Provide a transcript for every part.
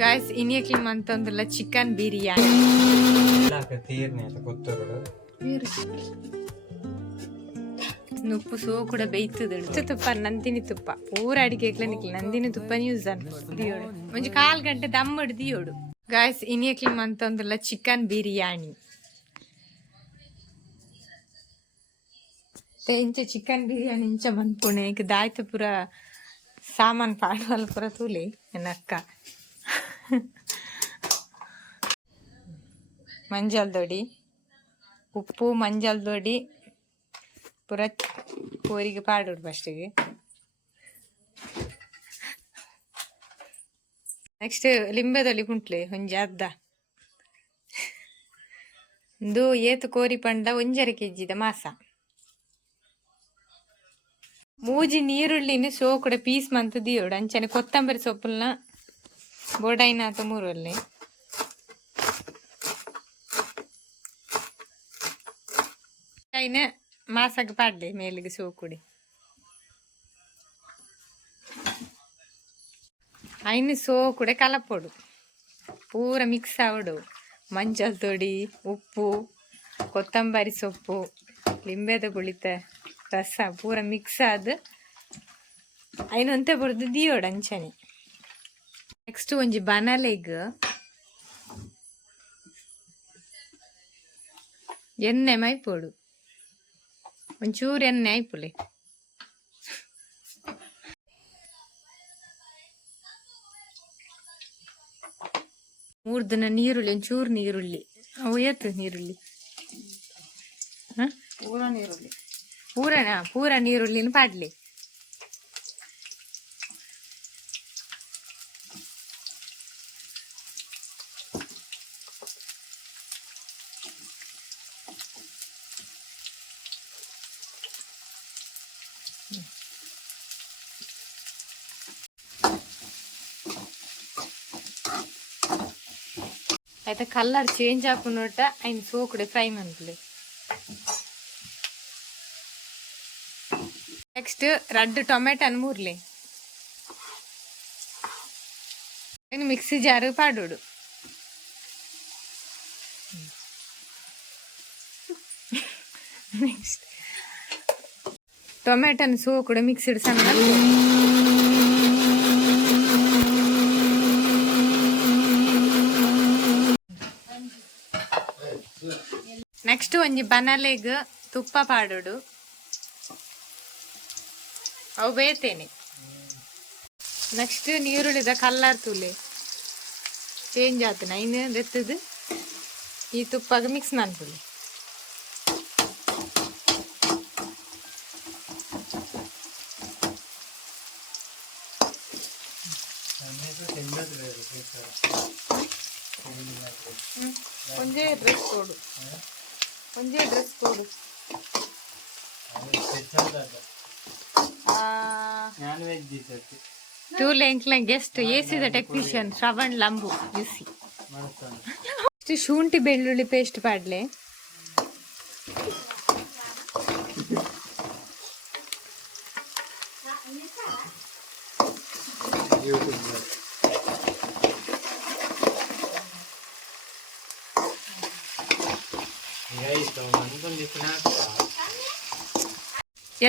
Guys ಇನ್ನಿಯಕ್ಕೆ ಮಂತೊಂದುಲ್ಲ chicken biryani ಉಪ್ಪು so ಕೂಡ ಬೇಯ್ತದ ತುಪ್ಪ ನಂದಿನಿ ತುಪ್ಪ ಪೂರ ಅಡಿಗೆ ನಿಕ್ಲಿ ನಂದಿನಿ ತುಪ್ಪ ಯೂಸ್ ದಿಯೋಡು ಒಂಜಿ 4 ಗಂಟೆ ದಮ್ ಹಿಡ್ದಿಯೋಡು ಗಾಯ್ಸ್ ಇನ್ನಿಯಕ್ಕೆ ಮಂತೊಂದುಲ್ಲ ಚಿಕನ್ ಬಿರಿಯಾನಿ ಇಂಚ ಚಿಕನ್ ಬಿರಿಯಾನಿ ಇಂಚ ಮನ್ಪುಣೆ ಈಗ ದಾಯ್ತು ಪೂರ ಸಾಮಾನ್ ಪಾಡುವಲ್ಲ ಪೂರ ತೂಲೆ ನನ್ನ ಅಕ್ಕ ಮಂಜಲ್ ದೊಡಿ ಉಪ್ಪು ಮಂಜಲ್ ದೊಡಿ ಪೂರ ಕೋರಿಗೆ ಪಾಡೋಡು ಫಸ್ಟಿಗೆ ನೆಕ್ಸ್ಟ್ ಲಿಂಬೆದೊಲಿ ಕುಂಟ್ಲೆ ಒಂಜಿ ಅರ್ಧ ಒಂದು ಏತು ಕೋರಿ ಪಂಡ 1.5 kg ಮಾಸ ಮೂಜಿ ನೀರುಳ್ಳಿನ ಸೋಕುಡ ಪೀಸ್ ಮಂತ್ ದಿಯೋಡು ಅಂಚನೆ ಕೊತ್ತಂಬರಿ ಸೊಪ್ಪುಲ್ನ ಬೋಡೈನಾತ 3 ಒಲ್ಲೆ ಐನ ಮಾಸಕ್ಕೆ ಪಾಡ್ಲೆ ಮೇಲಿಗೆ ಸೋಕುಡಿ ಐನು ಸೋಕುಡೆ ಕಲಪೊಡು ಪೂರ ಮಿಕ್ಸ್ ಆವಡು ಮಂಜಲ್ ತೊಡಿ ಉಪ್ಪು ಕೊತ್ತಂಬರಿ ಸೊಪ್ಪು ಲಿಂಬೆದ ಗುಳಿತ ರಸ ಪೂರ ಮಿಕ್ಸ್ ಆದ ಐನೊಂತೆ ಬಡ್ದು ದಿಯೋಡು ಅಂಚನೆ ನೆಕ್ಸ್ಟ್ ಒಂಜಿ ಬನಲೆಗ್ ಎಣ್ಣೆ ಮೈಪೋಡು ಒಂಚೂರು ಎಣ್ಣೆ ಆಯ್ಪುಲೆ ಮೂರ್ದಿನ ನೀರುಳ್ಳಿ ಒಂಚೂರು ನೀರುಳ್ಳಿ ಅವು ಏತು ನೀರುಳ್ಳಿ ಪೂರ ನೀರುಳ್ಳಿ ಪೂರ ನೀರುಳ್ಳಿನ ಪಾಡ್ಲಿ ಆಯ್ತಾ ಕಲರ್ ಚೇಂಜ್ ಹಾಕೊಂಡೋಟ ಐನ್ ಸೋಕುಡೆ ಫ್ರೈ ಮಾಡ್ಲಿ ನೆಕ್ಸ್ಟ್ 2 ಟೊಮೆಟೊನ ಮೂರ್ಲೆ ಮಿಕ್ಸಿ ಜಾರ್ ಪಾಡೋಡು ನೆಕ್ಸ್ಟ್ ಟೊಮೆಟೊನ ಸೋಕುಡೆ ಮಿಕ್ಸಿಡ್ ಸಣ್ಣ ನೆಕ್ಸ್ಟ್ ಒಂಜಿ ಬನಲೆಗ್ ತುಪ್ಪ ಪಾಡೋಡು ಅವು ಬೇತೇನೆ ನೆಕ್ಸ್ಟ್ ನೀರುಳ್ಳಿದ ಕಲ್ಲರ್ ತುಲೆ ಚೇಂಜ್ ಆತನ ಐನು ದೆತ್ತದು ಈ ತುಪ್ಪಾಗ ಮಿಕ್ಸ್ ಮಾಡ್ಕೊಳ್ಳಿ ಒಂದೇ ಡ್ರೆಸ್ ಕೊಡು ಟೂಲ್ ಎಂಕ್ಲ ಗೆಸ್ಟ್ ಎಸಿದ ಟೆಕ್ನಿಷಿಯನ್ ಶ್ರವಣ್ ಲಂಬು ಬಿಸಿ ಶುಂಠಿ ಬೆಳ್ಳುಳ್ಳಿ ಪೇಸ್ಟ್ ಪಾಡ್ಲೆ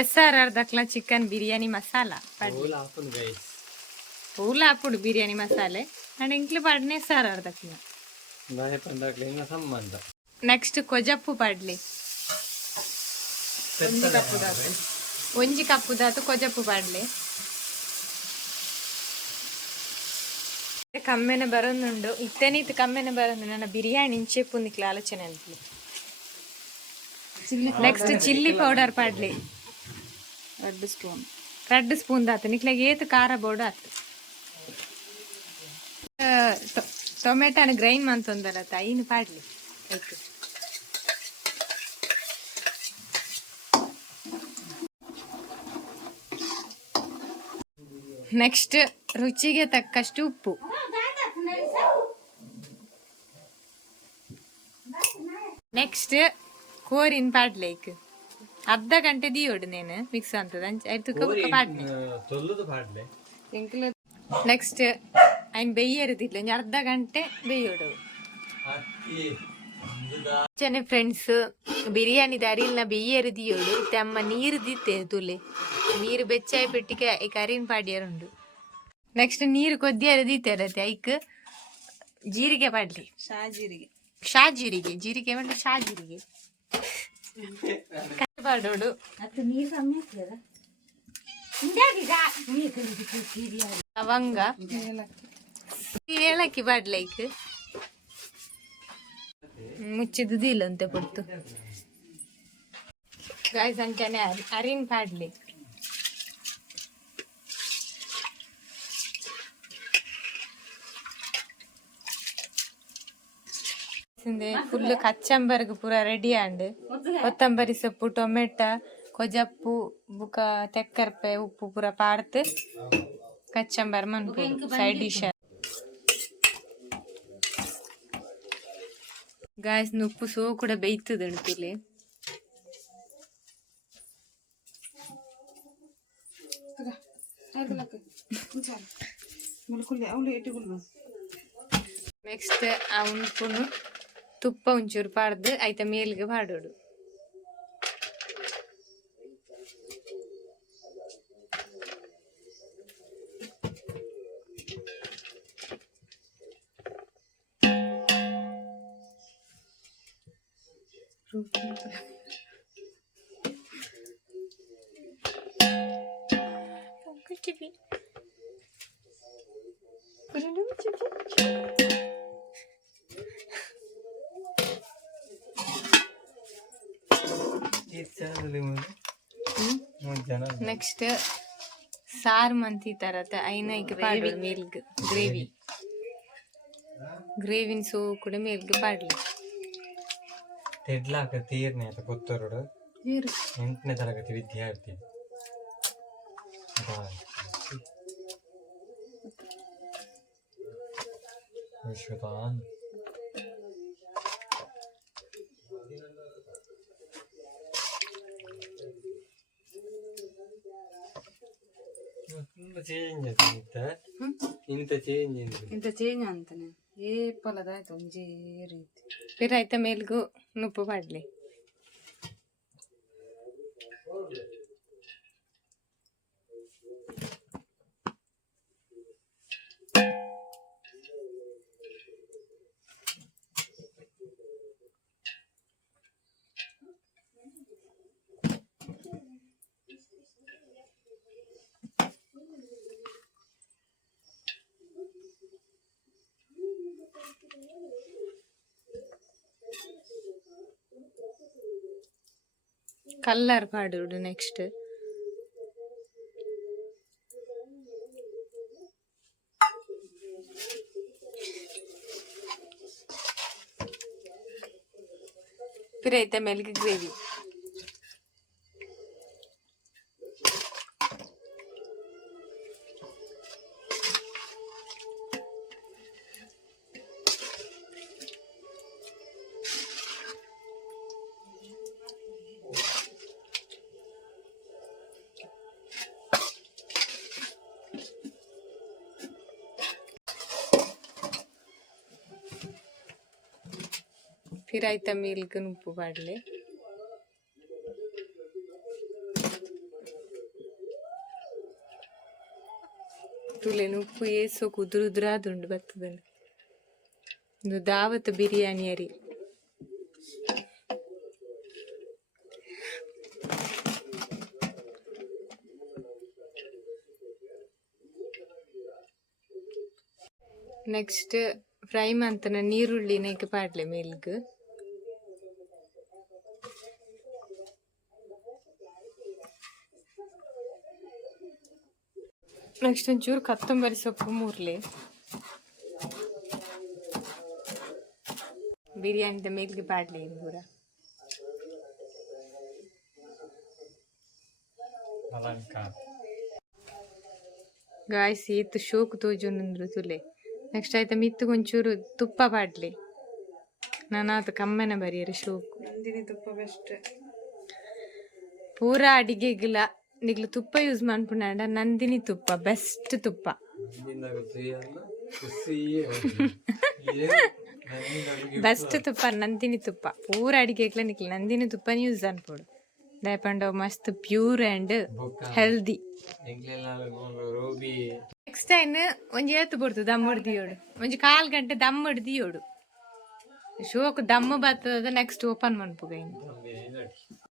SRR ದಕ್ಲ ಚಿಕನ್ ಬಿರಿಯಾನಿ ಮಸಾಲ ಪೂಲ ಹಾಪುಡು ಬಿರಿಯಾನಿ ಮಸಾಲೆ ಅಂಡ್ ಇಂಕ್ಲು ಪಾಡ್ನೆ SRR ದಕ್ಲ ನೆಕ್ಸ್ಟ್ ಕೊಜಪ್ಪು ಪಾಡ್ಲಿ ಒಂಜಿ ಕಪ್ಪು ದಾತು ಕೊಜಪ್ಪು ಪಾಡ್ಲಿ ಕಮ್ಮೆನೆ ಬರೋದುಂಡು ಇತ್ತೇನಿತ್ತು ಕಮ್ಮೆನೆ ಬರೋದು ನನ್ನ ಬಿರಿಯಾನಿ ಇಂಚೆ ಪುಂದಿಕ್ಲ ಆಲೋಚನೆ ಅಂತ ನೆಕ್ಸ್ಟ್ ಚಿಲ್ಲಿ ಪೌಡರ್ ಪಾಡ್ಲಿ 2 ಸ್ಪೂನ್ ದಾತು ನಿಕ್ಲಾಗ ಏತು ಖಾರ ಬೋರ್ಡು ಆತು ಟೊಮೆಟೊನ ಗ್ರೈಂಡ್ ಮಂತೊಂದರತ್ತ ಐನು ಪಾಡ್ಲಿ ಆಯ್ತು ನೆಕ್ಸ್ಟ್ ರುಚಿಗೆ ತಕ್ಕಷ್ಟು ಉಪ್ಪು ನೆಕ್ಸ್ಟ್ ಕೋರಿನ ಪಾಡ್ಲೇಕ್ ಅರ್ಧ ಗಂಟೆ ದಿಯೋಡು ನೇನು ಮಿಕ್ಸ್ ಅಂತದ ಪಾಡ್ಲೆ ನೆಕ್ಸ್ಟ್ ఆయన ಬೆಯ್ಯರದಿಲ್ಲ ಒಂಜಿ ಅರ್ಧ ಗಂಟೆ ಬೆಯ್ಯೋಡು ಜನ ಫ್ರೆಂಡ್ಸ್ ಬಿರಿಯಾನಿದ ಅರಿಲ್ನ ಬೆಯ್ಯರದಿಯೋಡು ತೆಮ್ಮ ನೀರು ದಿತ್ತೆ ತುಲೆ ನೀರು ಬೆಚ್ಚಾಯಿ ಪೆಟ್ಟಿಗೆ ಐಕ್ ಅರಿನ್ ಪಾಡ್ಯಾರುಂಡು ನೆಕ್ಸ್ಟ್ ನೀರು ಕೊದ್ದಿಯಾರು ದೀತಾರತ್ತೆ ಐಕ್ ಜೀರಿಗೆ ಪಾಡ್ಲಿ ಶಾ ಜೀರಿಗೆ ಜೀರಿಗೆ ಮಾಡಿ ಶಾ ಜೀರಿಗೆ ಪಾಡೋಡು ಲವಂಗ ಏಲಕ್ಕಿ ಪಾಡ್ಲೈಕ್ ಮುಚ್ಚಿದ್ದು ಇಲ್ಲ ಅಂತ ಕೊಡ್ತು ಗಾಯ್ಸ್ ಅಂತಾನೆ ಅರಿನ್ ಪಾಡ್ಲಿ ಫುಲ್ ಕಚ್ಚಂಬರ್ಗ್ ಪೂರ ರೆಡಿ ಆಂಡ್ ಕೊತ್ತಂಬರಿ ಸೊಪ್ಪು ಟೊಮೆಟೊ ಕೊಜಪ್ಪು ಬುಕ ತೆಕ್ಕರ್ಪೆ ಉಪ್ಪು ಪೂರ ಪಾಡ್ದು ಕಚ್ಚಂಬರ್ ಮನ್ಪುಡು ಸೈಡ್ ಡಿಶ್ ಗಾಯ್ಸ್ ಉಪ್ಪು ಸೋ ಕೂಡ ಬೇಯ್ತದ ತುಲೆ ನೆಕ್ಸ್ಟ್ ಆ ಉಂಪುನು ತುಪ್ಪ ಒಂಚೂರು ಪಾಡ್ದು ಆಯ್ತ ಮೇಲ್ಗೆ ಪಾಡೋಡು ನೆಕ್ಸ್ಟ್ ಸಾರು ಮಂತಿ ತರತ ಐನೈಕ್ ಪಾಡೋಡು ಮೇಲ್ಗ್ ಗ್ರೇವಿನ್ ಸೋ ಕೂಡ ಮೇಲ್ಗೆ ಪಾಡ್ಲಿ ತೆಡ್ಲಾಕ ತೀರ್ನೆ ಅಂತ ಪುತ್ತೂರು 8ನೇ ತರಗತಿ ವಿದ್ಯಾರ್ಥಿ ವಿಶ್ವತಾನ್ ಇಂತ ಚೇಂಜ್ ಅಂತಾನೆ ಏ ಪಲದಾಯ್ತು ಒಂಜೇ ರೀತಿ ಫಿರ್ ಆಯ್ತ ಮೇಲ್ಗೂ ನುಪ್ಪು ಪಾಡ್ಲಿ ಕಲ್ಲರ್ ಪಾಡೋಡು ನೆಕ್ಸ್ಟ್ ಫಿರ್ ಐತ ಮೇಲ್ಗೆ ಗ್ರೇವಿ फिर आयता मेल्क उप्पु पाडले तुलेन उप्पु ಏಸೋ ಕುದುರುದ್ರಾದುಂಡು ಬತ್ತದಲ್ಲ ಇದು ದಾವತ್ ಬಿರಿಯಾನಿ ಅರಿ ನೆಕ್ಸ್ಟ್ ಫ್ರೈ ಮಂತನ ನೀರುಳ್ಳಿ ನೈಕ್ ಪಾಡ್ಲೆ ಮೇಲ್ಗ್ ನೆಕ್ಸ್ಟ್ ಒಂಚೂರು ಕೊತ್ತಂಬರಿ ಸೊಪ್ಪು ಮೂರ್ಲೆ ಬಿರಿಯಾನಿದ ಮೇಲ್ಗೆ ಪಾಡ್ಲೆ ಪೂರ ಗಾಯ್ಸ್ ಈತ್ ಶೋಕು ತೋಜೊಂದ್ರು ತುಲೆ ನೆಕ್ಸ್ಟ್ ಆಯ್ತಾ ಮಿತ್ತು ಒಂಚೂರು ತುಪ್ಪ ಪಾಡ್ಲಿ ನಾನಾತ ಕಮ್ಮನ ಬರಿಯರು ಶೋಕು ತುಪ್ಪ ಬೆಸ್ಟ್ ಪೂರ ಅಡಿಗೆಗಿಲ್ಲ ನಿಗ್ಲು ತುಪ್ಪ ಯೂಸ್ ಮಾಡ್ಕೊಂಡ ನಂದಿನಿ ತುಪ್ಪ ಬೆಸ್ಟ್ ತುಪ್ಪ ಬೆಸ್ಟ್ ತುಪ್ಪ ನಂದಿನಿ ತುಪ್ಪ ಪೂರ ಅಡಿಗೆಗ್ಲ ನಿಕ್ಲಿ ನಂದಿನಿ ತುಪ್ಪನೇ ಯೂಸ್ ಅನ್ಪೋಡು ದಾಯಪಂಡ ಮಸ್ತ್ pure and healthy. Next time ಒಂಜಿ ಏತು ಬರ್ತು ದಮ್ ಹಿಡ್ದಿಯೋಡು ಒಂಜಿ 4 ಗಂಟೆ ದಮ್ ಹಿಡ್ದಿಯೋಡು ಶೋಕ್ ದಮ್ ಬರ್ತದ ನೆಕ್ಸ್ಟ್ ಓಪನ್ ಮನ್ಪುಗ ಇನ್ನು